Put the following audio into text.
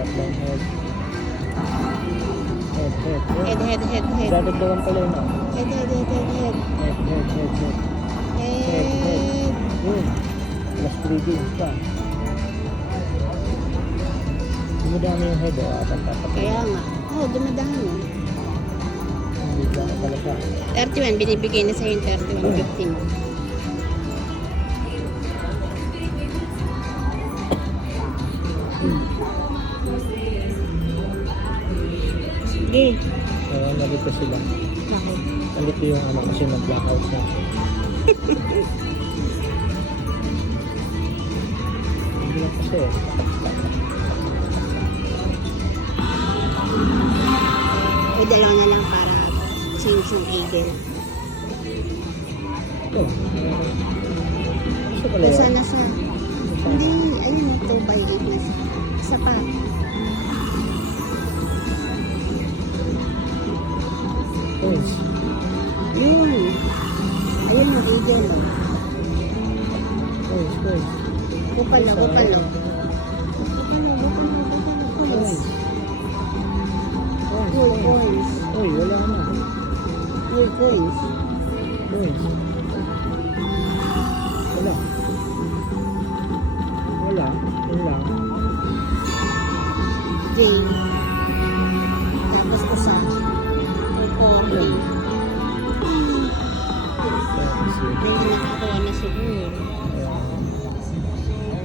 Tatlong head. Head. Head. Dadagdagan pala yun. Head. Head. Head. Yun. Plus 3 games pa. Dumadami yung head o. Kaya nga. Oo, dumadami. Hindi ba pala siya. 31, binibigay na sa'yo yung 31.50 mo. Sige. Nalito sila. Ako. Nalito yung ano kasi nag-blackout na. Hindi lang kasi eh. May dalaw na lang para sing eagle. Ito. Gusto pala yun. Isa na siya. Hindi, ayun, 2x8 na siya. Isa pa. Coins. Yun. Ayun yung eagle. Coins. Bupalo. Coins. Coins. Uy, wala na. Yung coins. Coins. Wala. Yun lang. Jane. Tapos isa. Wala. Hindi nakakuha na siguro.